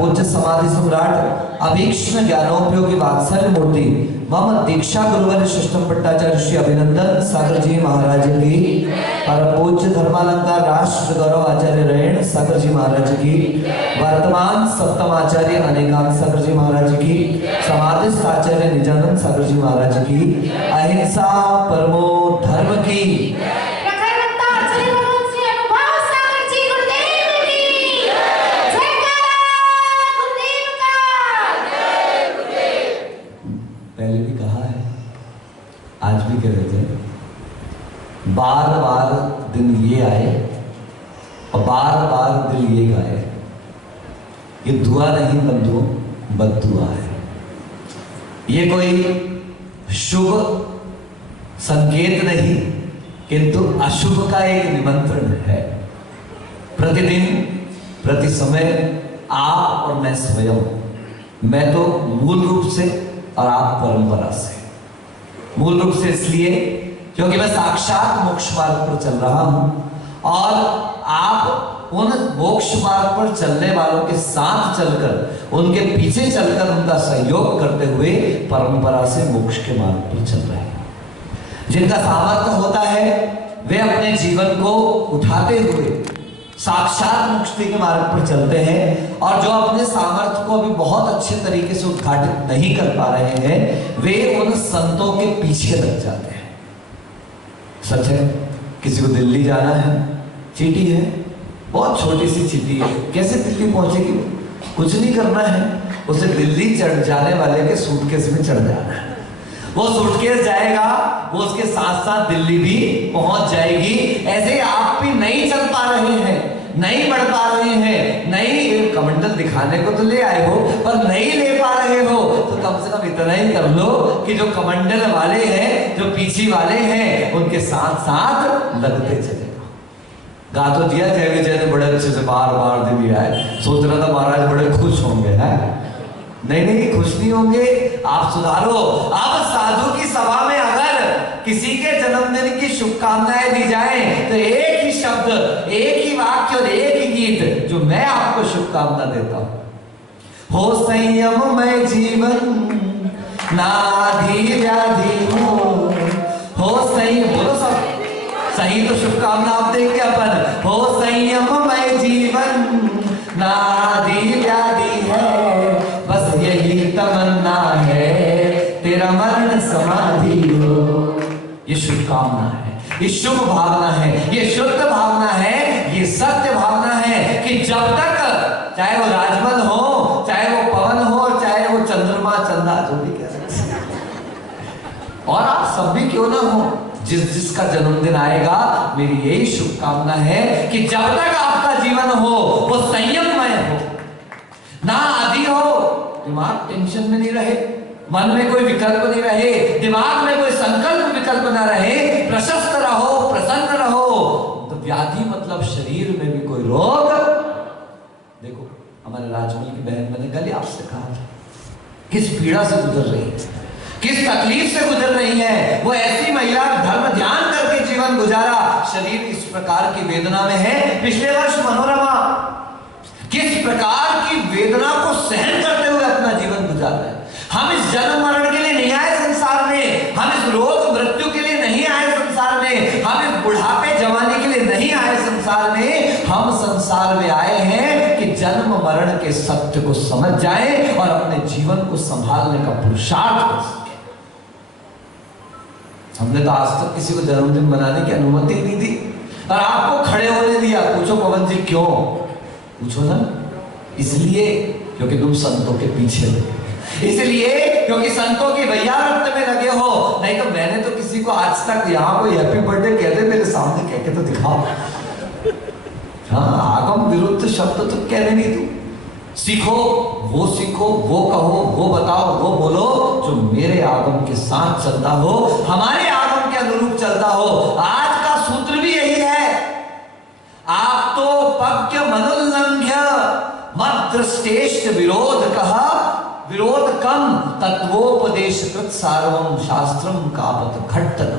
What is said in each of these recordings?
पूज्य समाधि सम्राट अभीक्ष्ण ज्ञानोपयोगी वात्सल्य मूर्ति मम दीक्षा गुरुवर शिष्टम भट्टाचार्य श्री अभिनंदन सागर जी महाराज की, परम पूज्य धर्मालंकार राष्ट्र गौरव आचार्य रेण सागर जी महाराज की, वर्तमान सप्तम आचार्य अनेकांत सागर जी महाराज की, समाधिस्थ आचार्य निजानंद सागर जी महाराज की, अहिंसा परमो धर्म की, पहले भी कहा है, आज भी कह रहे थे, बार बार दिन ये आए और बार बार दिल ये गाए, ये दुआ नहीं बंधुओं, बद्दुआ है। ये कोई शुभ संकेत नहीं, किंतु अशुभ का एक निमंत्रण है। प्रतिदिन प्रति समय आप और मैं स्वयं, मैं तो मूल रूप से और आप परंपरा से। मूल रूप से इसलिए क्योंकि मैं साक्षात मोक्ष मार्ग पर चल रहा हूं और आप उन मोक्ष मार्ग पर चलने वालों के साथ चलकर, उनके पीछे चलकर उनका सहयोग करते हुए परंपरा से मोक्ष के मार्ग पर चल रहे हैं। जिनका सामर्थ्य होता है वे अपने जीवन को उठाते हुए साक्षात मुक्ति के मार्ग पर चलते हैं, और जो अपने सामर्थ्य को अभी बहुत अच्छे तरीके से उद्घाटित नहीं कर पा रहे हैं वे उन संतों के पीछे लग जाते हैं। सच है, किसी को दिल्ली जाना है, चीटी है, बहुत छोटी सी चीटी है, कैसे दिल्ली पहुंचेगी? कुछ नहीं करना है, उसे दिल्ली चढ़ जाने वाले के सूटकेस में चढ़ जाना है। वो सूटकेस जाएगा, वो उसके साथ साथ दिल्ली भी पहुंच जाएगी। ऐसे आप भी नहीं चल पा रहे हैं, नहीं बढ़ पा रहे हैं, नहीं कमंडल दिखाने को तो ले आए हो पर नहीं ले पा रहे हो, तो कम से कम इतना ही कर लो कि जो कमंडल वाले हैं, जो पीछे वाले हैं, उनके साथ साथ लगते चले। गा तो दिया जय विजय ने बड़े अच्छे से बार बार दे दिया है, सोच रहा था महाराज बड़े खुश होंगे। है नहीं नहीं, खुश नहीं होंगे, आप सुधारो। अब साधु की सभा में अगर किसी के जन्मदिन की शुभकामनाएं दी जाए तो एक ही शब्द, एक ही वाक्य और एक ही गीत जो मैं आपको शुभकामना देता हूं, हो संयममय जीवन नाधि व्याधि हो सही, बोलो सब सही तो शुभकामना आप देंगे अपन। हो संयममय जीवन नाधि व्याधि है, बस यही तमन्ना है तेरा मरण समाधि हो। ये शुभकामना है, ये शुभ भावना है, ये शुद्ध भावना है, ये सत्य भावना है कि जब तक चाहे वो राजमल हो, चाहे वो पवन हो, चाहे वो चंद्रमा चंदा, जो भी कह सकते, और आप सब भी क्यों ना हो, जिसका जन्मदिन आएगा, मेरी यही शुभकामना है कि जब तक आपका जीवन हो वो संयममय हो, ना आदि हो, दिमाग टेंशन में नहीं रहे, मन में कोई विकल्प नहीं रहे, दिमाग में कोई संकल्प विकल्प ना रहे, प्रशस्त रहो, प्रसन्न रहो। तो व्याधि मतलब शरीर में भी कोई रोग। देखो हमारे राजमल की बहन, मैंने कल आपसे कहा था, किस पीड़ा से गुजर रही है, किस तकलीफ से गुजर रही है। वो ऐसी महिला धर्म ध्यान करके जीवन गुजारा, शरीर इस प्रकार की वेदना में है। पिछले वर्ष मनोरमा किस प्रकार की वेदना को सहन करते हुए अपना जीवन गुजार रहे हैं। हम इस जन्म मरण के लिए नहीं आए संसार में, हम इस रोग मृत्यु के लिए नहीं आए संसार में, हम इस बुढ़ापे जवानी के लिए नहीं आए संसार में। हम संसार में आए हैं कि जन्म मरण के सत्य को समझ जाएं और अपने जीवन को संभालने का पुरुषार्थ कर सकें। हमने तो आज तक किसी को जन्मदिन मनाने की अनुमति नहीं दी, और आपको खड़े होने दिया। पूछो पवन जी क्यों? पूछो ना, इसलिए क्योंकि तुम संतों के पीछे लगे, इसलिए क्योंकि संतों की वैयारत्व में लगे हो। नहीं तो मैंने तो किसी को आज तक यहाँ कोई हैप्पी बर्थडे कहते मेरे सामने कह के तो दिखाओ। हाँ, आगम विरुद्ध शब्द तो कहने नहीं तू। सीखो, वो कहो, वो बताओ, वो बोलो जो मेरे आगम के साथ चलता हो, हमारे आगम के अनुरूप चलता हो। आज का सूत्र भी यही है, आप तो पक्य मनुल्लंघ्य मत श्रेष्ठ विरोध कहा, विरोध कम तत्वोपदेश कृत सार्वम शास्त्रम कापत घट्टन।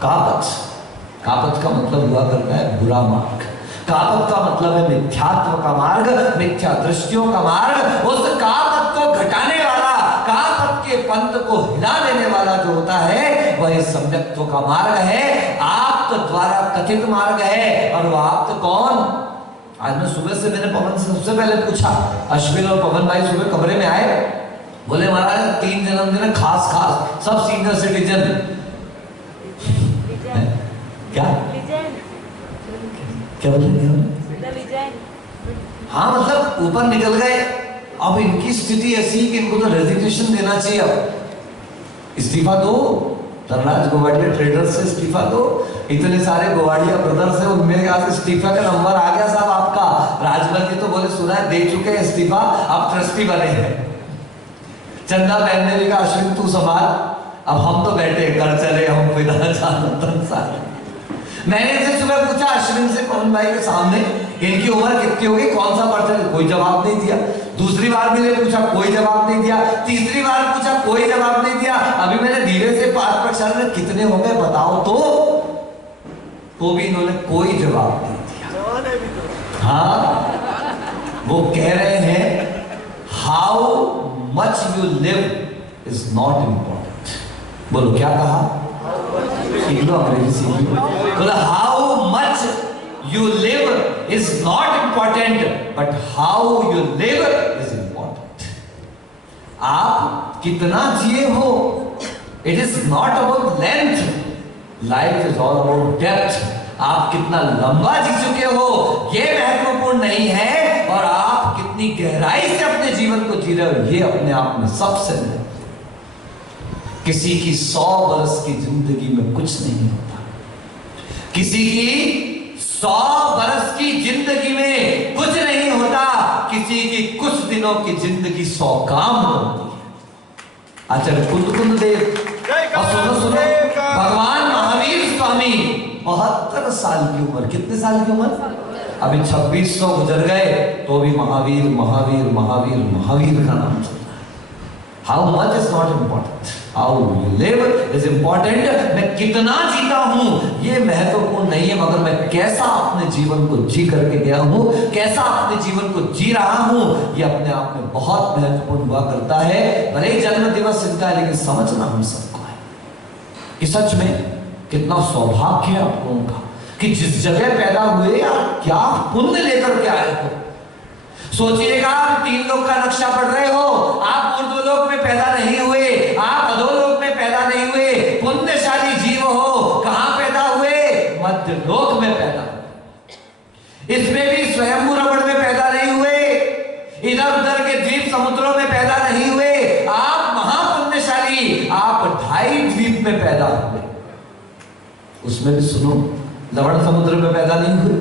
कापत का मतलब हुआ करता है बुरा मार्ग। कापद का मतलब है मिथ्यात्व का मार्ग, मिथ्या दृष्टियों का मार्ग। उस कापद को घटाने वाला, कापद के पंथ को हिला देने वाला जो होता है वह सम्यक्त्व का मार्ग है, आप्त द्वारा कथित मार्ग है। और वो आप्त कौन? आज मैं सुबह से मैंने पवन से सबसे पहले पूछा, अश्विन और पवन भाई सुबह कमरे में आए, बोले महाराज 3 जन्मदिन खास खास, सब सीनियर सिटीजन। क्या क्या बोले? हाँ मतलब ऊपर निकल गए। अब इनकी स्थिति ऐसी कि इनको तो रेजिग्नेशन देना चाहिए। अब इस्तीफा दो, धनराज गोवाड़िया ट्रेडर्स से इस्तीफा दो। इतने सारे गोवाड़िया ब्रदर्स हैं, उनमें इस्तीफा का नंबर आ गया साहब आपका। राजभर जी तो बोले सुना है दे चुके हैं इस्तीफा, अब ट्रस्टी बने हैं। चंदा बहन ने भी कहा अश्विन तू संभाल, अब हम तो बैठे कर चले हम बिना जान। मैंने इनसे सुबह पूछा अश्विन से, पवन भाई के सामने, इनकी उम्र कितनी होगी, कौन सा परसेंट, कोई जवाब नहीं दिया। दूसरी बार मैंने पूछा, कोई जवाब नहीं दिया। तीसरी बार पूछा, कोई जवाब नहीं दिया। अभी मैंने धीरे से 5% में कितने हो गए बताओ तो भी इन्होंने कोई जवाब नहीं दिया। हाँ वो कह रहे हैं how much you live is not important. बोलो क्या कहा? सीख लो अंग्रेजी सीख लो। बोला how much you live is not important but how you live is important. आप कितना जिए हो, it is not about length, life is all about depth. आप कितना लंबा जी चुके हो ये महत्वपूर्ण नहीं है, और आप कितनी गहराई से अपने जीवन को जी रहे हो ये अपने आप में सबसे महत्वपूर्ण। किसी की 100 वर्ष की जिंदगी में कुछ नहीं होता, किसी की 100 वर्ष की जिंदगी में कुछ नहीं होता, किसी की कुछ दिनों की जिंदगी 100 काम होती है। आचार्य कुंद देव, और सुनो सुनो, भगवान महावीर स्वामी 72 साल की उम्र, कितने साल की उम्र? अभी 2600 गुजर गए तो भी महावीर महावीर महावीर महावीर का नाम चल रहा है। How much is not important, how you live is important. मैं कितना जीता हूं ये महत्वपूर्ण नहीं है, मगर मैं कैसा अपने जीवन को जी करके गया हूं, कैसा अपने जीवन को जी रहा हूं, ये अपने आप में बहुत महत्वपूर्ण हुआ करता है। भले ही जन्म दिवस इनका है, लेकिन समझना हम सबको है कि सच में कितना सौभाग्य है आप लोगों का कि जिस जगह पैदा हुए यार, क्या पुण्य लेकर के आए हो। सोचिएगा, 3 लोक का नक्शा पढ़ रहे हो, आप ऊर्ध्वलोक में पैदा नहीं हुए, आप अधोलोक में पैदा नहीं हुए, पुण्यशाली जीव हो। कहां पैदा हुए? मध्य लोक में पैदा हुए। इसमें भी स्वयंभू रमण में पैदा नहीं हुए, इधर उधर के द्वीप समुद्रों में पैदा नहीं हुए। आप महापुण्यशाली, आप 2.5 द्वीप में पैदा हुए। उसमें भी सुनो, लवण समुद्र में पैदा नहीं हुए,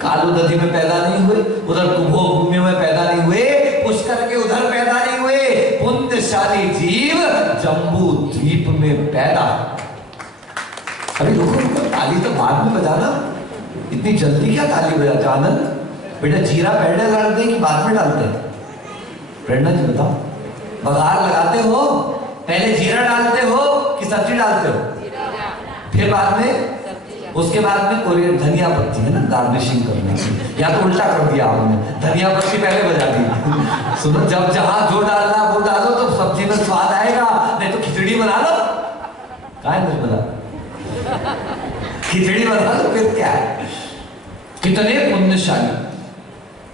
कालू नदी में पैदा नहीं हुए, उधर कुंभो भूमि में पैदा नहीं हुए, पुष्कर के उधर पैदा नहीं हुए। पुण्यशाली जीव जम्बू द्वीप में पैदा। अभी रुको, ताली तो बाद में बजाना, इतनी जल्दी क्या ताली बजाते? आनंद बेटा, जीरा पहले डालते हैं कि बाद में डालते हैं? प्रेरणा जी बताओ, बघार लगाते हो, पहले जीरा डालते हो कि सब्जी डालते हो? फिर बाद में, उसके बाद में कोरियन धनिया पत्ती है ना गार्निशिंग करने की, या तो उल्टा कर दिया आपने, धनिया पत्ती पहले बजा दी। सुनो, जब जहां जो डालना वो डालो तो सब्जी में स्वाद आएगा, नहीं तो खिचड़ी बना लो। क्या है बना, खिचड़ी बना लो, फिर क्या है। कितने पुण्यशाली,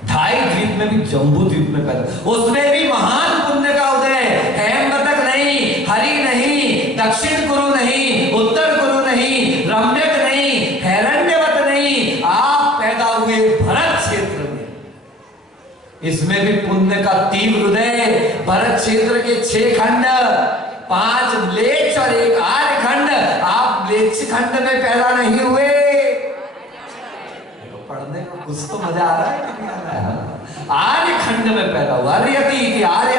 2.5 द्वीप में भी जम्बू द्वीप में पैदा, उसमें भी महान पुण्य का उदय। हेमवतक नहीं, हरि नहीं, दक्षिण कुरु नहीं, उत्तर कुरु नहीं, रम्यक नहीं, हिरण्यवत नहीं, आप पैदा हुए भरत क्षेत्र में। इसमें भी पुण्य का तीव्र उदय। भरत क्षेत्र के 6 खंड, 5 म्लेच्छ और 1 आर्य खंड। आप म्लेच्छ खंड में पैदा नहीं हुए। पढ़ने को कुछ तो मजा आ रहा है कि नहीं आ रहा है? आर्य खंड में पैदा हुआ। आर्यति आर्य,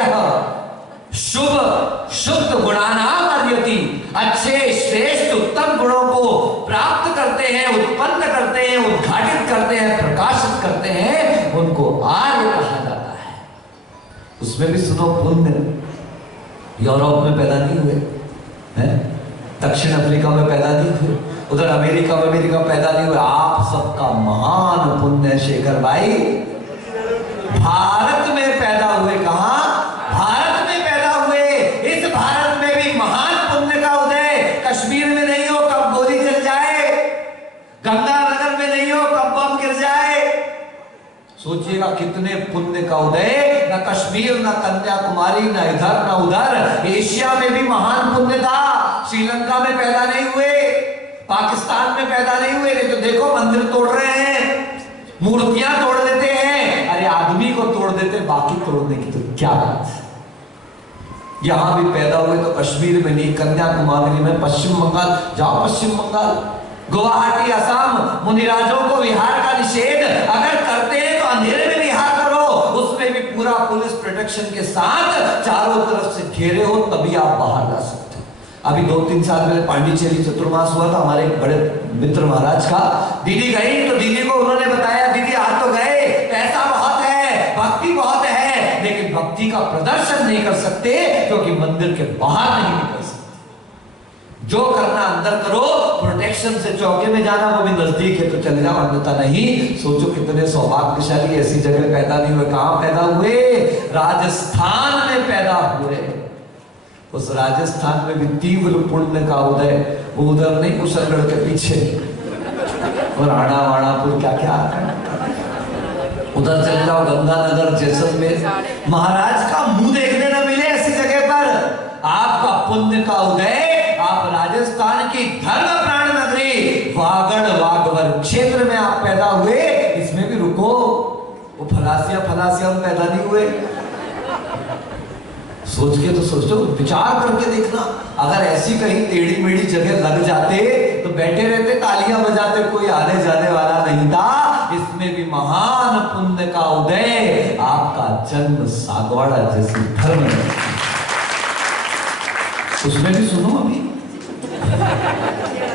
शुभ शुद्ध गुणानाम अर्यति, अच्छे श्रेष्ठ उत्तम गुणों को प्राप्त करते हैं, उत्पन्न करते हैं, उद्घाटित करते हैं, प्रकाशित करते हैं, उनको आर्य कहा जाता है। उसमें भी सुनो, पुण्य यूरोप में पैदा नहीं हुए हैं, दक्षिण अफ्रीका में पैदा नहीं हुए, उधर अमेरिका पैदा नहीं हुए। आप सबका महान पुण्य शेखर भाई भारत में पैदा हुए। कहां? भारत में पैदा हुए। इस भारत में भी महान पुण्य का उदय। कश्मीर में नहीं हो कब गोली चल जाए, गंगानगर में नहीं हो कब बम गिर जाए। सोचिएगा कितने पुण्य का उदय। ना कश्मीर, ना कन्याकुमारी, ना इधर ना उधर। एशिया में भी महान पुण्य था। श्रीलंका में पैदा नहीं हुए, पाकिस्तान में पैदा नहीं हुए। नहीं तो देखो मंदिर तोड़ रहे हैं, मूर्तियां तोड़ देते हैं। अरे आदमी को तोड़ देते, बाकी तोड़ने की तो क्या बात है। यहां भी पैदा हुए तो कश्मीर में नहीं, कन्याकुमारी में, पश्चिम बंगाल जाओ, पश्चिम बंगाल, गुवाहाटी, असम, मुनिराजों को विहार का निषेध अगर करते हैं तो अंधेरे में विहार करो, उसमें भी पूरा पुलिस प्रोटेक्शन के साथ चारों तरफ से घेरे हो, तभी आप बाहर जा सकते। अभी 2-3 साल पहले पांडिचेरी चतुर्मास हुआ था, हमारे एक बड़े मित्र महाराज का। दीदी गई तो दीदी को उन्होंने बताया, दीदी आज तो गए, पैसा बहुत है, भक्ति बहुत है, लेकिन भक्ति का प्रदर्शन नहीं कर सकते क्योंकि मंदिर के बाहर नहीं निकल सकते। जो करना अंदर करो, प्रोटेक्शन से चौके में जाना वो भी नजदीक है तो चले जाओ, अन्यथा नहीं। सोचो कितने सौभाग्यशाली ऐसी जगह पैदा नहीं हुए। कहां पैदा हुए? राजस्थान में पैदा हुए। उस राजस्थान में भी तीव्र पुण्य का उदय। वो उधर नहीं, कुशलगढ़ के पीछे और आड़ा वाणापुर क्या क्या उधर चले जाओ, गंगानगर, जैसलमेर। महाराज का मुंह देखने न मिले ऐसी जगह पर। आपका पुण्य का उदय। आप राजस्थान की धर्म प्राण नगरी वागड़ वागवर क्षेत्र में आप पैदा हुए। इसमें भी रुको, वो फलासिया हम पैदा नहीं हुए। सोच के तो सोचो, विचार करके देखना। अगर ऐसी कहीं टेढ़ी मेढ़ी जगह लग जाते तो बैठे रहते, तालियां बजाते, कोई आने जाने वाला नहीं था। इसमें भी महान पुण्य का उदय। आपका जन्म सागवाड़ा जैसी धर्म है, उसमें भी सुनो। अभी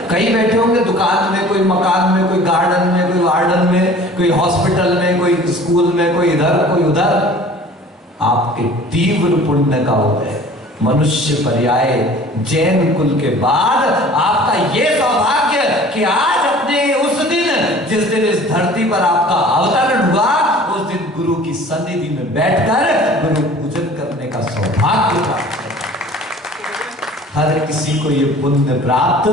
कई बैठे होंगे, दुकान में, कोई मकान में, कोई गार्डन में, कोई वार्डन में, कोई हॉस्पिटल में, कोई स्कूल में, कोई इधर कोई उधर। आपके तीव्र पुण्य का उदय। मनुष्य पर्याय जैन कुल के बाद आपका यह सौभाग्य कि आज अपने उस दिन, जिस दिन इस धरती पर आपका अवतरण हुआ, उस दिन गुरु की सन्निधि में बैठकर गुरु पूजन करने का सौभाग्य प्राप्त है। हर किसी को यह पुण्य प्राप्त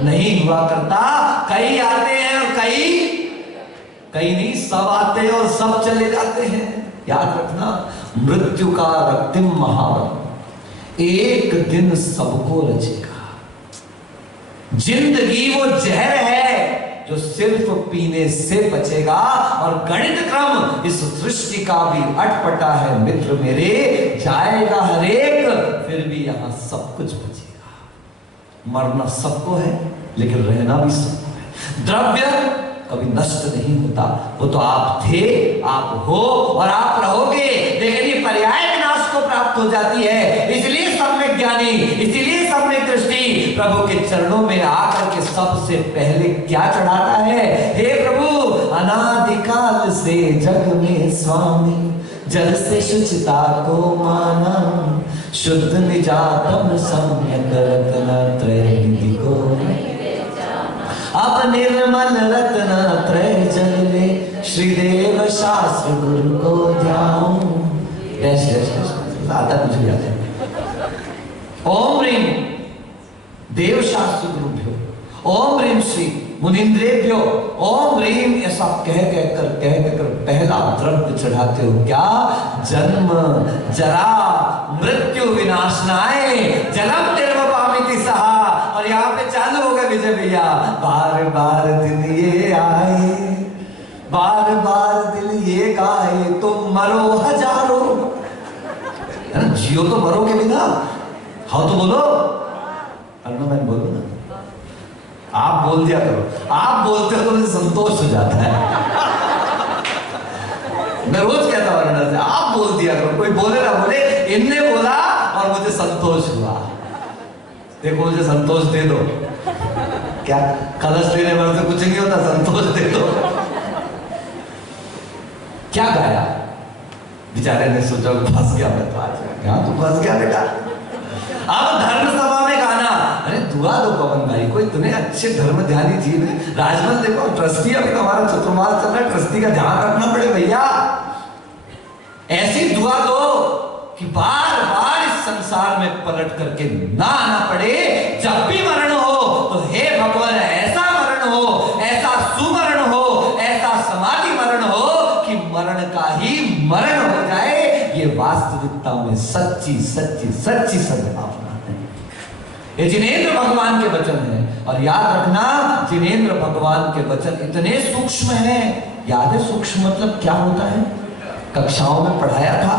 नहीं हुआ करता। कई आते हैं और कई नहीं, सब आते हैं और सब चले जाते हैं। याद रखना, मृत्यु का रक्तिम महावम एक दिन सबको रचेगा। जिंदगी वो जहर है जो सिर्फ पीने से बचेगा। और गणित क्रम इस सृष्टि का भी अटपटा है मित्र मेरे। जाएगा हर एक, फिर भी यहां सब कुछ बचेगा। मरना सबको है, लेकिन रहना भी सबको है। द्रव्य कभी नष्ट नहीं होता, वो तो आप थे, आप हो और आप रहोगे, लेकिन ये पर्याय विनाश को प्राप्त हो जाती है। इसलिए सम्यक ज्ञानी, इसीलिए सम्यक दृष्टि प्रभु के चरणों में आकर के सबसे पहले क्या चढ़ाता है? हे प्रभु, अनादिकाल से जग में स्वामी, जल से शुचिता को माना, शुद्ध निजातम सम्यक रत्न त्रय निधि को, अब निर्मल रत्न त्रय जल ले, श्रीदेव शास्त्र गुरु को ध्यान। आता मुझे याद है। ओम ह्रीम देव शास्त्र गुरुभ्यो, ओम ह्रीम श्री मुनिंद्रेभ्यो, ओम ह्रीम, ऐसा कह कर पहला द्रव्य चढ़ाते हो। क्या? जन्म जरा मृत्यु विनाशनाय जन्म निर्वपामिति सहा। और यहाँ पे चालू हो गया विजय भैया, बार बार दिल ये आए, बार बार दिल ये गाए, तुम मरो हजारों। जियो तो मरो के बिना। हाँ तो बोलो, मैं बोलू ना, आप बोल दिया करो। आप बोलते हो तो मुझे संतोष हो जाता है। मैं रोज कहता हूं से, आप बोल दिया करो। कोई बोले ना बोले, इनने बोला और मुझे संतोष हुआ। देखो मुझे संतोष दे दो। क्या कलश लेने वाले से कुछ नहीं होता, संतोष दे दो। क्या गाया? बेचारे ने सोचा फंस गया, मैं तो आज तो फंस गया बेटा। अब धर्म सभा में गाना, अरे दुआ दो पवन भाई, कोई इतने अच्छे धर्म ध्यानी जीव है। राजमल देखो ट्रस्टी, अभी तो हमारा चतुर्मास चल रहा है, ट्रस्टी का ध्यान रखना पड़े भैया। ऐसी दुआ दो कि बार बार इस संसार में पलट करके ना आना पड़े। जब भी मरण हो तो हे भगवान ऐसा मरण हो, ऐसा सुमरण हो, ऐसा समाधि मरण हो कि मरण का ही मरण हो जाए। ये वास्तविकता में सच्ची सच्ची सच्ची सद्भावना है। ये जिनेंद्र भगवान के वचन है। और याद रखना, जिनेंद्र भगवान के वचन इतने सूक्ष्म हैं। याद है सूक्ष्म मतलब क्या होता है? कक्षाओं में पढ़ाया था।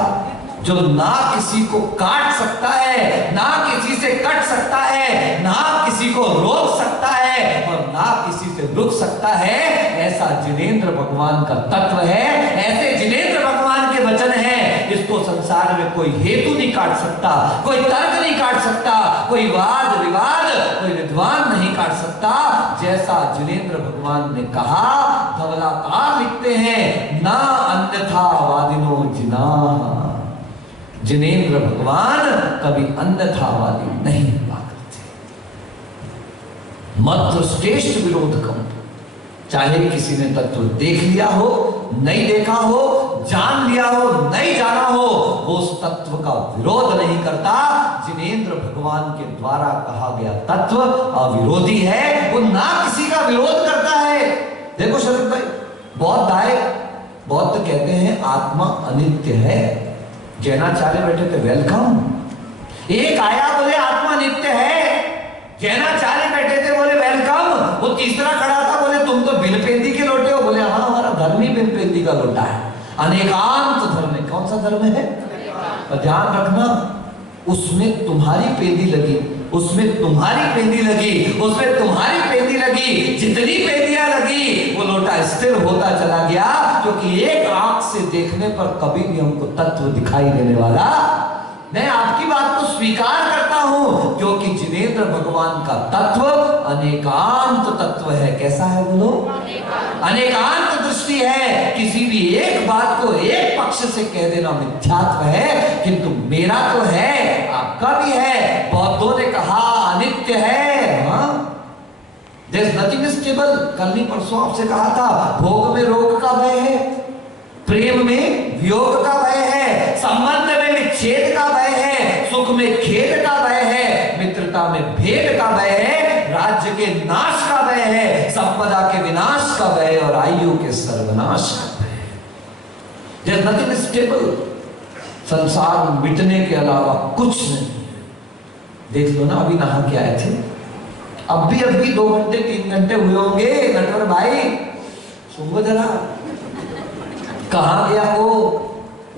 जो ना किसी को काट सकता है, ना किसी से कट सकता है, ना किसी को रोक सकता है और ना किसी से रुक सकता है, ऐसा जिनेंद्र भगवान का तत्व है। ऐसे जिनेंद्र भगवान के वचन हैं। इसको संसार में कोई हेतु नहीं काट सकता, कोई तर्क नहीं काट सकता, कोई वाद विवाद, कोई विद्वान नहीं काट सकता। जैसा जिनेंद्र भगवान ने कहा, धवलाकार लिखते हैं, ना अन्यथा वादिनो जिना। जिनेंद्र भगवान कभी अन्यथावादी नहीं हुआ करते। मत श्रेष्ठ विरोधकम, चाहे किसी ने तत्व देख लिया हो, नहीं देखा हो, जान लिया हो, नहीं जाना हो, वो उस तत्व का विरोध नहीं करता। जिनेंद्र भगवान के द्वारा कहा गया तत्व अविरोधी है, वो ना किसी का विरोध करता है। देखो शरद भाई, बौद्ध कहते हैं आत्मा अनित्य है। जैनाचार्य बैठे थे, वेलकम। एक आया बोले आत्मा नित्य है, जैनाचार्य बैठे थे बोले वेलकम। वो तीसरा खड़ा था, बोले तुम तो बिनपेंदी के लोटे हो। बोले हाँ, हमारा धर्म ही बिनपेंदी का लोटा है। अनेकांत धर्म है। कौन सा धर्म है? और ध्यान रखना, उसमें तुम्हारी पेंदी लगी, उसमें तुम्हारी पेंदी लगी, उसमें तुम्हारी पेंदी लगी, जितनी पेंदियां लगी वो लोटा स्थिर होता चला गया। क्योंकि एक आंख से देखने पर कभी भी हमको तत्व दिखाई देने वाला। मैं आपकी बात को स्वीकार करता हूं, क्योंकि जिनेंद्र भगवान का तत्व अनेकांत तत्व है। कैसा है बोलो? अनेकांत दृष्टि है। किसी भी एक बात को एक पक्ष से कह देना मिथ्यात्व है, किंतु मेरा तो है, आपका भी है। बौद्धों ने कहा अनित्य है। हाँ, There is nothing stable। कल नहीं परसों आपसे कहा था, भोग में रोग का भय है, प्रेम में वियोग का भय है, संबंध में विच्छेद का भय है, सुख में खेद का भय है, मित्रता में भेद का भय है, राज्य के नाश का भय है, संपदा के विनाश का भय और आयु के सर्वनाश का भय। There is nothing stable। संसार मिटने के अलावा कुछ नहीं। देख लो ना, अभी नहा के आए थे, अब भी 2 घंटे 3 घंटे हुए होंगे। नटवर भाई सुनो जरा, कहां गया वो?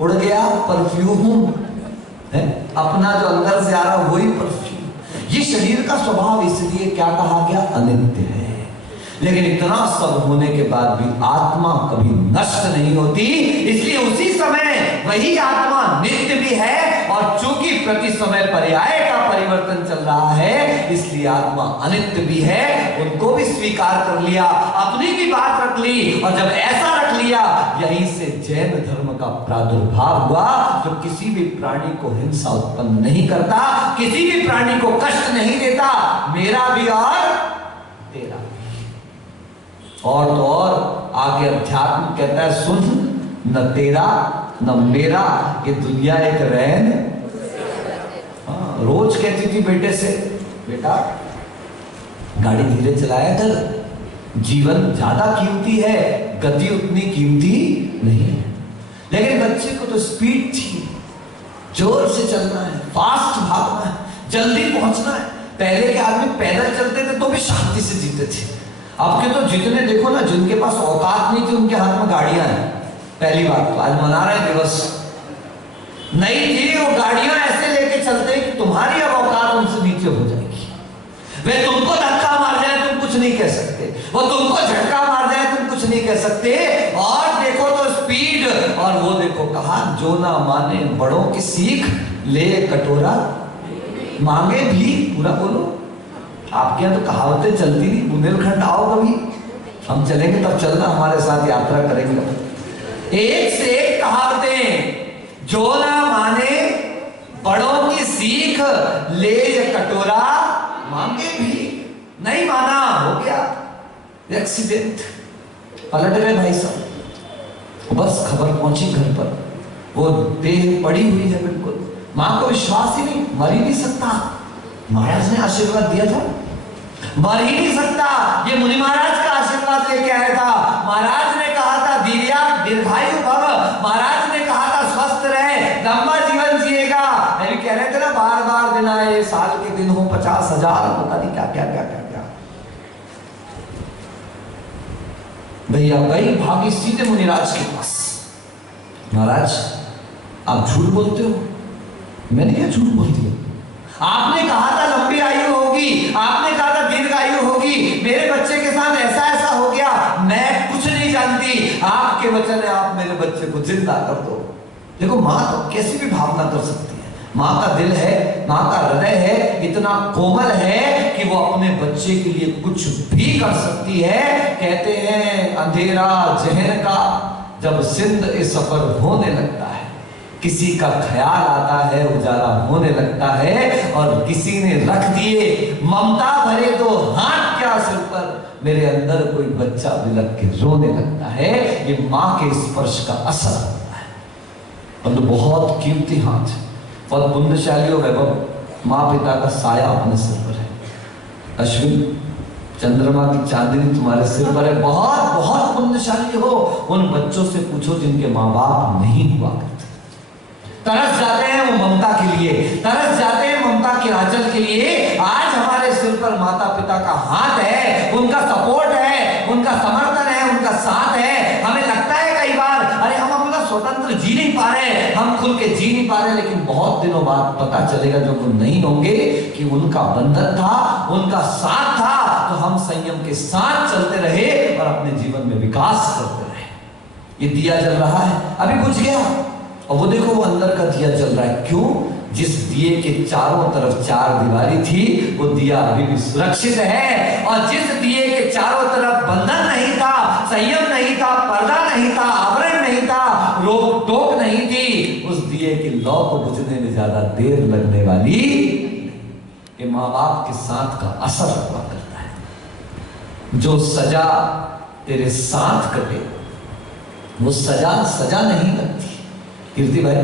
उड़ गया परफ्यूम है अपना, जो अंदर से आ रहा वही परफ्यूम। ये शरीर का स्वभाव इसलिए क्या कहा गया? अनित्य है। लेकिन इतना सब होने के बाद भी आत्मा कभी नष्ट नहीं होती, इसलिए उसी समय वही आत्मा नित्य भी है। और चूंकि प्रति समय पर्याय का परिवर्तन चल रहा है, इसलिए आत्मा अनित्य भी है। उनको भी स्वीकार कर लिया, अपनी भी बात रख ली। और जब ऐसा रख लिया, यहीं से जैन धर्म का प्रादुर्भाव हुआ, जो किसी भी प्राणी को हिंसा उत्पन्न नहीं करता, किसी भी प्राणी को कष्ट नहीं देता। मेरा भी और तेरा भी। और तो और आगे अध्यात्म कहता है, सुन, न तेरा न मेरा, ये दुनिया एक रहन। रोज कहती थी बेटे से, बेटा गाड़ी धीरे चलाया कर, जीवन ज्यादा कीमती है, गति उतनी कीमती नहीं है। लेकिन बच्चे को तो स्पीड थी, जोर से चलना है, फास्ट भागना है, जल्दी पहुंचना है। पहले के आदमी पैदल चलते थे तो भी शांति से जीते थे। अब के तो जितने देखो ना, जिनके पास औकात नहीं थी, उनके हाथ में गाड़ियां हैं। पहली बात तो आज मना रहे दिवस, नहीं थी वो गाड़ियां ऐसे लेके चलते कि तुम्हारी अब औकात उनसे नीचे हो जाएगी। वे तुमको धक्का मार जाए तुम कुछ नहीं कह सकते, वो तुमको झटका मार जाए तुम कुछ नहीं कह सकते। और देखो तो स्पीड, और वो देखो कहा, जो ना माने बड़ों की सीख, ले कटोरा मांगे भी। पूरा बोलो। आपके यहाँ तो कहावतें चलती नहीं। बुंदेलखंड आओ कभी, हम चलेंगे तब चलना, हमारे साथ यात्रा करेंगे। एक से एक कहावतें, जो ना माने बड़ों की सीख, ले कटोरा मांगे भी। नहीं माना, हो गया एक्सीडेंट, पलट गए भाई साहब। बस खबर पहुंची घर पर, वो देह पड़ी हुई है बिल्कुल, मां को विश्वास ही नहीं, मर ही नहीं सकता। महाराज ने आशीर्वाद दिया था, मर ही नहीं सकता। ये मुनि महाराज का आशीर्वाद लेके आया था। महाराज ने कहा था वीर्या दीर्घायु भव, महाराज ने कहा था स्वस्थ रहे, लंबा जीवन जिएगा। मैं भी कह रहे थे ना, बार बार दिन आए, साल के दिन हो 50,000, पता नहीं क्या क्या क्या क्या क्या। भैया गई भागी सीधे मुनिराज के पास। महाराज आप झूठ बोलते हो। मैंने क्या झूठ बोल दिया? आपने कहा था लंबी आयु होगी, आपने कहा था दीर्घ आयु होगी, मेरे बच्चे के साथ ऐसा ऐसा हो गया, मैं कुछ नहीं जानती, आपके वचन है, आप मेरे बच्चे को जिंदा कर दो। देखो माँ तो कैसी भी भावना कर सकती है, माँ का दिल है, माँ का हृदय है, इतना कोमल है कि वो अपने बच्चे के लिए कुछ भी कर सकती है। कहते हैं अंधेरा जहर का जब सिंध ए सफर होने लगता है, किसी का ख्याल आता है उजाला होने लगता है, और किसी ने रख दिए ममता भरे तो हाथ क्या सिर पर, मेरे अंदर कोई बच्चा बिलक के रोने लगता है। ये माँ के स्पर्श का असर होता है। और तो बहुत कीमती हाथ है, बहुत पुण्यशाली हो वैभव, माँ पिता का साया अपने सिर पर है। अश्विन चंद्रमा की चांदनी तुम्हारे सिर पर है, बहुत बहुत पुण्यशाली हो। उन बच्चों से पूछो जिनके माँ बाप नहीं हुआ करते, तरस जाते हैं वो ममता के लिए, तरस जाते हैं ममता के आंचल के लिए। आज हमारे सिर पर माता पिता का हाथ है, उनका सपोर्ट है, उनका समर्थन है, उनका साथ है। हमें लगता है कई बार अरे हम अपना स्वतंत्र जी नहीं पा रहे, हम खुल के जी नहीं पा रहे, लेकिन बहुत दिनों बाद पता चलेगा जब वो नहीं होंगे कि उनका बंधन था, उनका साथ था, तो हम संयम के साथ चलते रहे और अपने जीवन में विकास करते रहे। ये दिया जल रहा है, अभी बुझ गया, और वो देखो वो अंदर का दिया जल रहा है। क्यों? जिस दिए के चारों तरफ चार दीवारी थी, वो दिया अभी भी सुरक्षित है। और जिस दिए के चारों तरफ बंधन नहीं था, संयम नहीं था, पर्दा नहीं था, आवरण नहीं था, रोक टोक नहीं थी, उस दिए के लौ को बुझने में ज्यादा देर लगने वाली। ये माँ बाप के साथ का असर हुआ करता है। जो सजा तेरे साथ कटे वो सजा सजा नहीं लगती। कीर्ति भाई,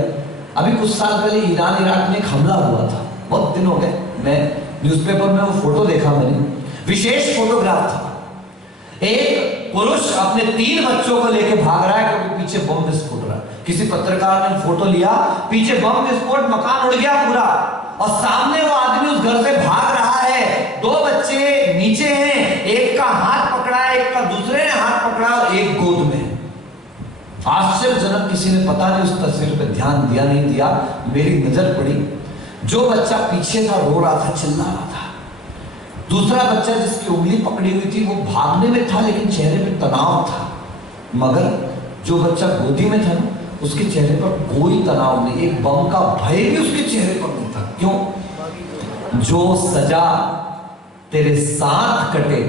अभी कुछ साल पहले ईरान इराक में एक हमला हुआ था, बहुत दिन हो गए, मैं न्यूज़पेपर में वो फोटो देखा, मैंने विशेष फोटोग्राफ था। एक पुरुष अपने 3 बच्चों को लेकर भाग रहा है क्योंकि पीछे बम विस्फोट रहा है। किसी पत्रकार ने फोटो लिया, पीछे बम विस्फोट, मकान उड़ गया पूरा, और सामने वो आदमी उस घर से भाग रहा है। 2 बच्चे नीचे हैं, एक का हाथ पकड़ा है, एक का दूसरे ने हाथ पकड़ा, और एक गोद में। आश्चर्यजनक, किसी ने पता नहीं उस तस्वीर पे ध्यान दिया नहीं दिया, मेरी नजर पड़ी, जो बच्चा पीछे था रो रहा था, चिल्ला रहा था। दूसरा बच्चा जिसकी उंगली पकड़ी हुई थी वो भागने में था लेकिन चेहरे पे तनाव था, मगर जो बच्चा गोदी में था ना, उसके चेहरे पर कोई तनाव नहीं, एक बम का भय भी उसके चेहरे पर नहीं था। क्यों? जो सजा तेरे साथ कटे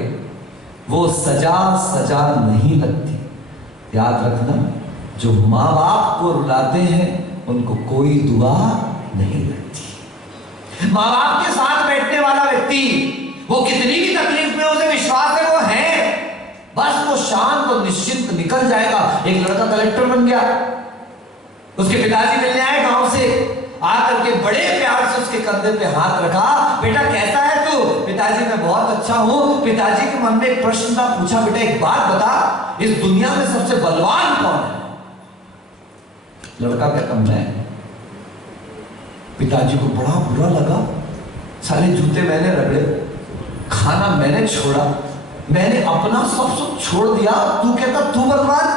वो सजा सजा नहीं लगती। याद रखना, जो माँ बाप को रुलाते हैं उनको कोई दुआ नहीं लगती। माँ बाप के साथ बैठने वाला व्यक्ति, वो कितनी भी तकलीफ में उसे विश्वास है वो है, बस वो शांत और निश्चिंत निकल जाएगा। एक लड़का कलेक्टर बन गया, उसके पिताजी मिलने आए गांव से, आकर के बड़े प्यार से उसके कंधे पे हाथ रखा, बेटा कैसा है तू? पिताजी मैं बहुत अच्छा हूं। पिताजी के मन में एक प्रश्न था, पूछा बेटा एक बात बता, इस दुनिया में सबसे बलवान कौन है? लड़का कहता मैं। पिताजी को बड़ा बुरा लगा, सारे जूते मैंने रगड़े, खाना मैंने छोड़ा, मैंने अपना सब छोड़ दिया, तू कहता तू बलवान?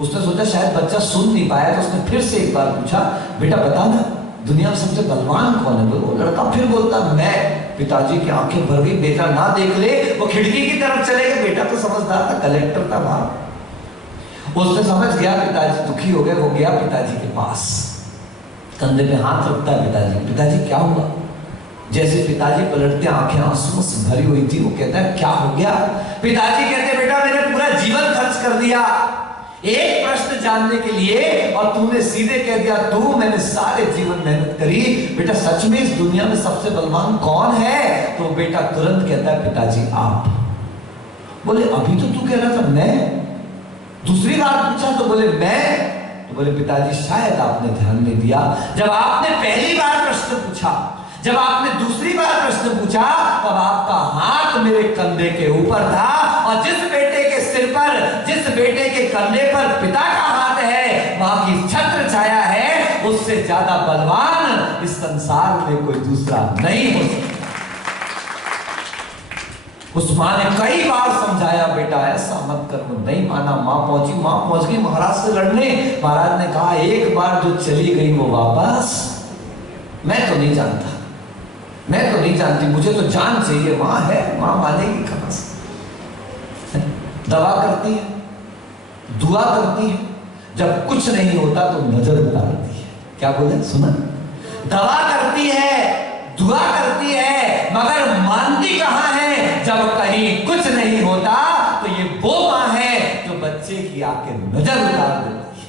उसने सोचा शायद बच्चा सुन नहीं पाया, तो उसने फिर से एक बार पूछा, बेटा बता ना दुनिया में सबसे बलवान कौन है? वो लड़का फिर बोलता मैं। पिताजी की आंखें भर गई, बेटा ना देख ले, वो खिड़की की तरफ चले गए। बेटा तो समझदार था, कलेक्टर था बाहर, उसने समझ गया पिताजी दुखी हो गए, वो गया पिताजी के पास, कंधे पे हाथ रखता है पिताजी। पिताजी क्या हुआ? जैसे पिताजी पलटते, आंखें आंसुओं से भरी हुई थी, वो कहता है क्या हो गया? पिताजी कहते बेटा मैंने पूरा जीवन खर्च कर दिया, एक प्रश्न जानने के लिए, और तूने सीधे कह दिया तू, मैंने सारे जीवन मेहनत करी, बेटा सच में इस दुनिया में सबसे बलवान कौन है? तो बेटा तुरंत कहता है पिताजी आप। बोले अभी तो तू कह रहा था मैं। दूसरी बार पूछा तो बोले मैं। तो बोले पिताजी शायद आपने ध्यान नहीं दिया, जब आपने पहली बार प्रश्न पूछा, जब आपने दूसरी बार प्रश्न पूछा, तब आपका हाथ मेरे कंधे के ऊपर था, और जिस बेटे के सिर पर, जिस बेटे के कंधे पर पिता का हाथ है, वहां की छत्र छाया है, उससे ज्यादा बलवान इस संसार में कोई दूसरा नहीं हो सकता। उस माँ ने कई बार समझाया, बेटा ऐसा मत कर, वो नहीं माना। माँ पहुंच गई महाराज से लड़ने। महाराज ने कहा एक बार जो चली गई वो वापस, मैं तो नहीं जानता, मैं तो नहीं जानती, मुझे तो जान चाहिए। माँ है, माँ मानेगी कहां से? दवा करती है, दुआ करती है, जब कुछ नहीं होता तो नजर उतारती है। क्या बोले, सुना? दवा करती है, दुआ करती है, मगर मानती कहां है? जब कहीं कुछ नहीं होता तो ये वो मां है जो बच्चे की आके नजर उतार देती है।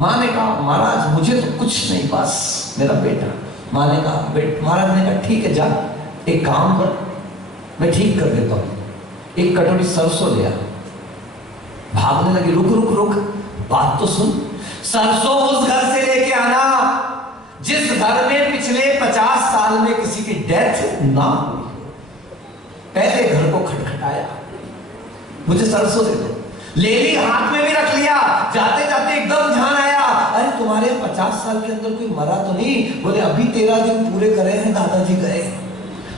मां ने कहा महाराज मुझे तो कुछ नहीं, बस मेरा बेटा। मां ने कहा महाराज ने कहा ठीक है, जा एक काम कर, मैं ठीक कर देता हूं। एक कटोरी सरसों ले आ। भागने लगी, रुक रुक रुक, बात तो सुन। सरसों उस घर से लेके आना जिस घर में पिछले 50 साल में किसी की डेथ ना हुई। पहले घर को खटखटाया, मुझे सरसों दे दो। ले ली, हाथ में भी रख लिया। जाते जाते एकदम ध्यान आया, अरे तुम्हारे 50 साल के अंदर कोई मरा तो नहीं? बोले अभी 13 दिन पूरे करे हैं, दादाजी गए।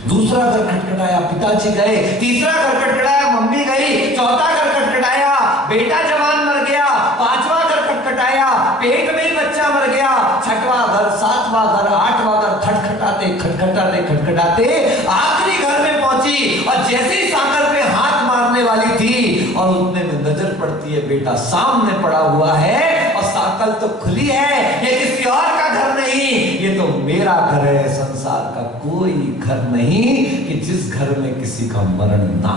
दूसरा घर खटखटाया, पिताजी गए। तीसरा घर खटखटाया, मम्मी गई। चौथा घर खटखटाया, बेटा जवान मर गया। पांचवा घर खटखटाया, पेट में ही बच्चा मर गया। छठवां घर, सातवां घर, आठवां घर, खटखटाते खटखटाते खटखटाते आखिरी घर में पहुंची, और जैसे ही साकर पे हाथ मारने वाली थी और उतने में नजर पड़ती है बेटा सामने पड़ा हुआ है, और साकल तो खुली है। ये किसी और का घर नहीं, ये तो मेरा घर है। संसार का कोई घर नहीं कि जिस घर में किसी का मरण ना।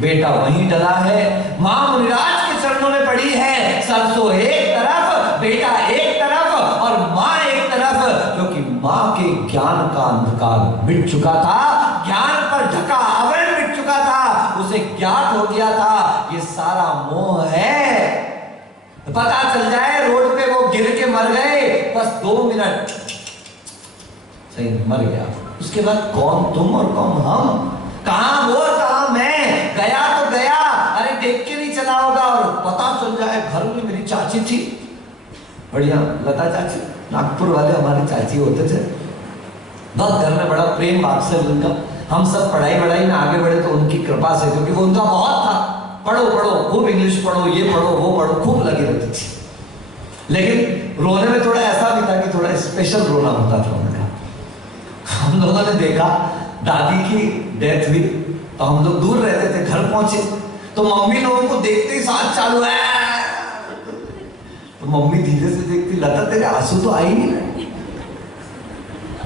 बेटा वहीं डला है, मां मुनिराज के चरणों में पड़ी है। सरसों एक तरफ, बेटा एक तरफ, और मां एक तरफ, क्योंकि मां के ज्ञान का अंधकार मिट चुका था, ज्ञान पर ढका आवरण मिट चुका था। उसे ज्ञात हो गया था ये सारा मोह है। पता चल जाए रोड पे वो गिर के मर गए, बस 2 मिनट सही मर गया। उसके बाद कौन तुम और कौन हम, कहां वो कहां मैं, गया तो गया, अरे देख के नहीं चला होगा। और पता चल जाए घर में मेरी चाची थी, बढ़िया लता चाची, नागपुर वाले हमारे चाची होते थे। बस घर में बड़ा प्रेम वात्सल्य उनका। हम सब पढ़ाई में आगे बढ़े तो उनकी कृपा से, क्योंकि वो उनका बहुत था, पढ़ो पढ़ो खूब इंग्लिश पढ़ो, ये पढ़ो वो पढ़ो, खूब लगी रहती थी। लेकिन रोने में थोड़ा ऐसा भी था कि थोड़ा स्पेशल रोना होता था उनका। हम लोगों ने देखा दादी की डेथ हुई तो हम लोग दूर रहते थे, घर पहुंचे तो मम्मी लोगों को देखते ही साथ चालू है। तो मम्मी धीरे से देखती, लता तेरे आंसू तो आई नहीं रहे।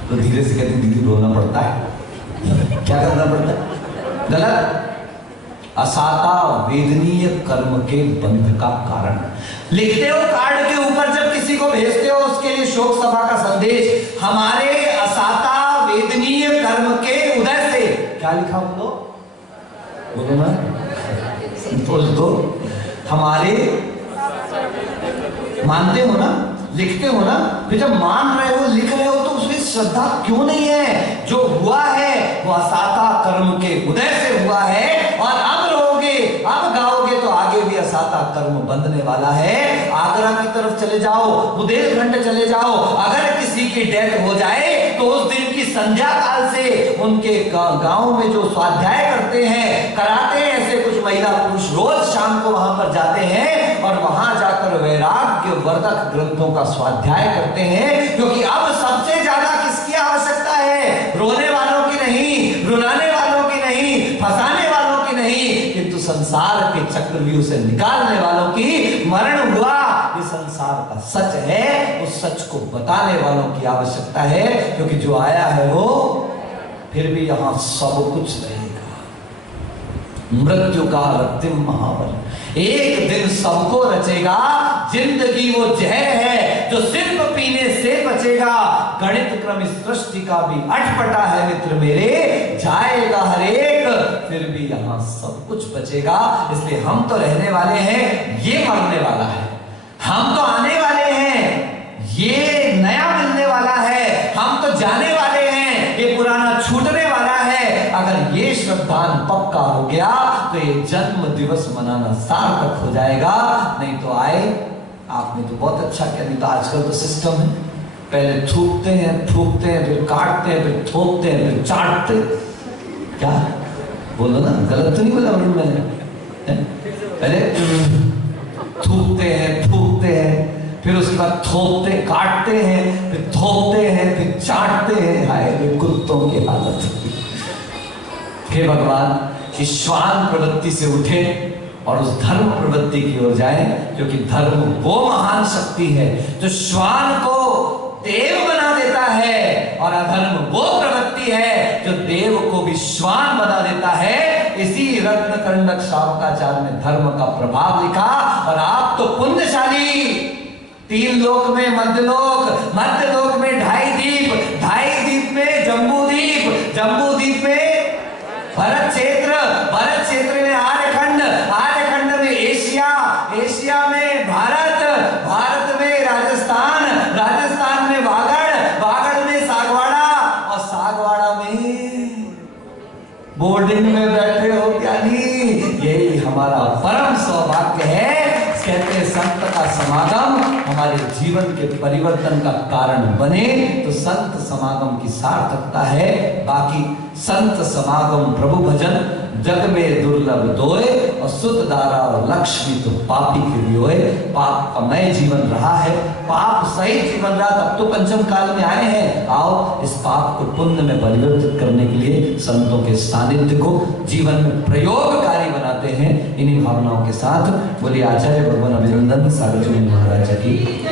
तो धीरे से कहती दीदी रोना पड़ता है, क्या करना पड़ता है? गलत। असाता वेदनीय कर्म के बंध का कारण लिखते हो कार्ड के ऊपर, जब किसी को भेजते हो उसके लिए शोक सभा का संदेश, हमारे असाता वेदनीय कर्म के उदय से। क्या लिखा बोलो, बोलो ना, बोल दो। हमारे, मानते हो ना, लिखते हो ना, तो जब मान रहे हो, लिख रहे हो, तो उसमें श्रद्धा क्यों नहीं है? जो हुआ है वो असाता कर्म के उदय से हुआ है, और अब रोगे, अब गाओगे तो आगे भी असाता कर्म बंधने वाला है। आगरा की तरफ चले जाओ, बुंदेलखंड चले जाओ, अगर किसी की डेथ हो जाए तो उस दिन की संध्या काल से उनके गांव में जो स्वाध्याय करते हैं, कराते हैं, ऐसे कुछ महिला पुरुष रोज शाम को वहां पर जाते हैं और वहां जाकर वैराग्य वर्धक ग्रंथों का स्वाध्याय करते हैं। क्योंकि अब सबसे ज्यादा किसकी आवश्यकता है? रोने वालों की नहीं, रुलाने वालों की नहीं, फंसाने वालों की नहीं, किंतु संसार के चक्रव्यूह से निकालने वालों की। मरण हुआ, ये संसार का सच है, उस सच को बताने वालों की आवश्यकता है। क्योंकि जो आया है वो फिर भी यहां सब कुछ रहेगा। मृत्यु का रक्तिम महाबल। एक दिन सबको रचेगा, जिंदगी वो जहर है जो सिर्फ पीने से बचेगा। गणित क्रम इस सृष्टि का भी अटपटा है मित्र मेरे, जाएगा हर एक फिर भी यहां सब कुछ बचेगा। इसलिए हम तो रहने वाले हैं, ये मरने वाला है। हम तो आने वाले हैं, ये नया मिलने वाला है। हम तो जाने वाले हैं, ये पुराना छूटने वाला है। अगर ये श्रद्धान पक्का हो गया तो ये जन्म दिवस मनाना सार्थक हो जाएगा। नहीं तो आए, आपने तो बहुत अच्छा किया। नहीं तो आजकल तो सिस्टम है, पहले थूकते हैं, फूकते हैं, फिर काटते हैं, फिर थोपते हैं, फिर चाटते। क्या बोलो ना, गलत तो नहीं बोला मैंने? पहले थूकते हैं, फूकते हैं, फिर उसके बाद थोपते, काटते हैं, फिर थोपते हैं, फिर चाटते हैं। हाय रे कुत्तों की हालत। हे भगवान, इस श्वान प्रवृत्ति से उठे और उस धर्म प्रवृत्ति की ओर जाए, क्योंकि धर्म वो महान शक्ति है जो श्वान को देव बना देता है, और अधर्म वो प्रवृत्ति है जो देव को भी श्वान बना देता है। इसी रत्न कंडक श्रावकाचार्य ने धर्म का प्रभाव लिखा। और आप तो पुण्यशाली, 3 लोक में मध्यलोक, मध्यलोक में 2.5 द्वीप, 2.5 द्वीप में जम्बूद्वीप, जम्बूद्वीप में भरत क्षेत्र, भरत क्षेत्र में आर्यखंड, आर्यखंड में एशिया, एशिया में भारत, भारत में राजस्थान, राजस्थान में वागड़, वागड़ में सागवाड़ा, और सागवाड़ा में बोर्डिंग में बैठे हो क्या नहीं। यही हमारा परम सौभाग्य है। कहते हैं संत का समागम हमारे जीवन के परिवर्तन का कारण बने तो संत समागम की सार्थकता है। बाकी संत समागम प्रभु भजन जग में दुर्लभ दोए, और सुत दारा और लक्ष्मी तो पापी के लिए। पाप का मय जीवन रहा है, पाप सही जीवन रहा, तब तो पंचम काल में आए हैं। आओ इस पाप को पुण्य में परिवर्तित करने के लिए संतों के सानिध्य को जीवन में प्रयोगकारी बनाते हैं। इन्हीं भावनाओं के साथ बोलिए आचार्य भगवान अभिनंदन सार्वजनिक महाराज की।